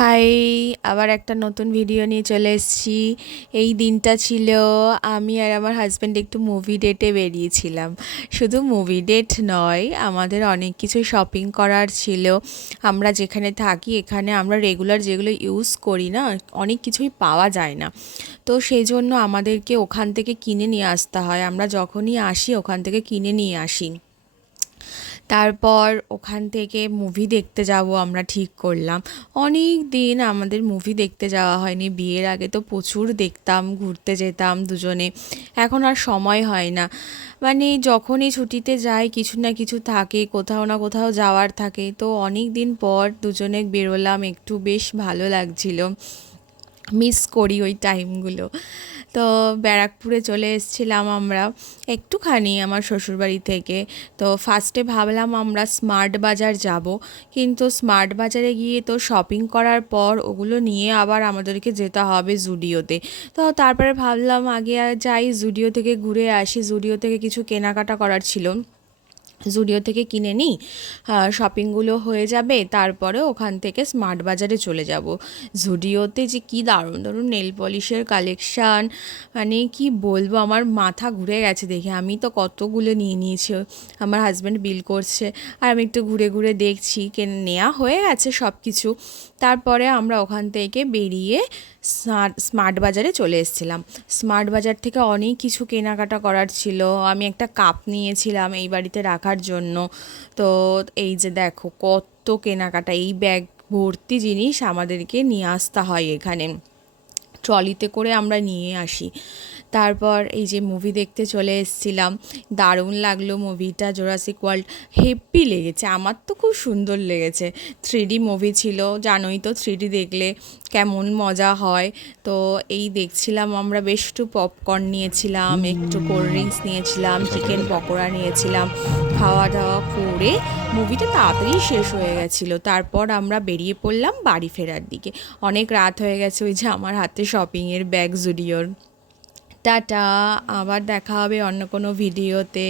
High, আবার একটা নতুন ভিডিও নিয়ে চলে এসেছি। এই দিনটা ছিল আমি আর আমার হাজব্যান্ড একটু মুভি ডেটে বেরিয়েছিলাম। শুধু মুভি ডেট নয়, আমাদের অনেক কিছু শপিং করার ছিল। আমরা যেখানে থাকি এখানে আমরা রেগুলার যেগুলো ইউজ করি না, অনেক কিছুই পাওয়া যায় না। তো সেই জন্য আমাদেরকে ওখান থেকে কিনে নিয়ে আসতে হয়। আমরা যখনই আসি ওখান থেকে কিনে নিয়ে আসি। তারপর ওখান থেকে মুভি দেখতে যাব আমরা ঠিক করলাম। অনেক দিন আমাদের মুভি দেখতে যাওয়া হয়নি। বিয়ের আগে তো প্রচুর দেখতাম, ঘুরতে যেতাম দুজনে। এখন আর সময় হয় না। মানে যখনই ছুটিতে যাই কিছু না কিছু থাকে, কোথাও না কোথাও যাওয়ার থাকে। তো অনেক দিন পর দুজনে বেরোলাম, একটু বেশ ভালো লাগছিল। মিস করি ওই টাইমগুলো। তো ব্যারাকপুরে চলে এসেছিলাম আমরা একটুখানি আমার শ্বশুরবাড়ি থেকে। তো ফার্স্টে ভাবলাম আমরা স্মার্ট বাজার যাব, কিন্তু স্মার্ট বাজারে গিয়ে তো শপিং করার পর ওগুলো নিয়ে আবার আমাদেরকে যেতে হবে জুডিওতে। তো তারপরে ভাবলাম আগে যাই জুডিও থেকে ঘুরে আসি, জুডিও থেকে কিছু কেনাকাটা করার ছিল, জুডিও থেকে কিনে নিই, শপিংগুলো হয়ে যাবে, তারপরে ওখান থেকে স্মার্ট বাজারে চলে যাব। জুডিওতে যে কি দারুণ দারুণ নেল পলিশের কালেকশান, মানে কি বলবো, আমার মাথা ঘুরে গেছে দেখে। আমি তো কতগুলো নিয়ে নিয়েছি, আমার হাজব্যান্ড বিল করছে আর আমি একটু ঘুরে ঘুরে দেখছি, নেওয়া হয়ে গেছে সব কিছু। তারপরে আমরা ওখান থেকে বেরিয়ে স্মার্ট বাজারে চলে এসেছিলাম। স্মার্ট বাজার থেকে অনেক কিছু কেনাকাটা করার ছিল। আমি একটা কাপ নিয়েছিলাম এই বাড়িতে রাখার জন্য। তো এই যে দেখো কত কেনাকাটা, এই ব্যাগ ভর্তি জিনিস আমাদেরকে নিয়ে আসতে হয় এখানে, ট্রলিতে করে আমরা নিয়ে আসি। তারপর এই যে মুভি দেখতে চলে এসেছিলাম, দারুণ লাগলো মুভিটা, জুরাসিক ওয়ার্ল্ড। হেব্বি লেগেছে, আমার তো খুব সুন্দর লেগেছে। 3D মুভি ছিল, জানোই তো 3D দেখলে কেমন মজা হয়। তো এই দেখছিলাম আমরা, বেশ একটু পপকর্ন নিয়েছিলাম, একটু কোল্ড ড্রিঙ্কস নিয়েছিলাম, চিকেন পকোড়া নিয়েছিলাম। খাওয়া দাওয়া করে মুভিটা তাড়াতাড়ি শেষ হয়ে গেছিলো। তারপর আমরা বেরিয়ে পড়লাম বাড়ি ফেরার দিকে। অনেক রাত হয়ে গেছে, ওই যে আমার হাতে শপিংয়ের ব্যাগ জুডিওর। টাটা, আবার দেখা হবে অন্য কোনো ভিডিওতে।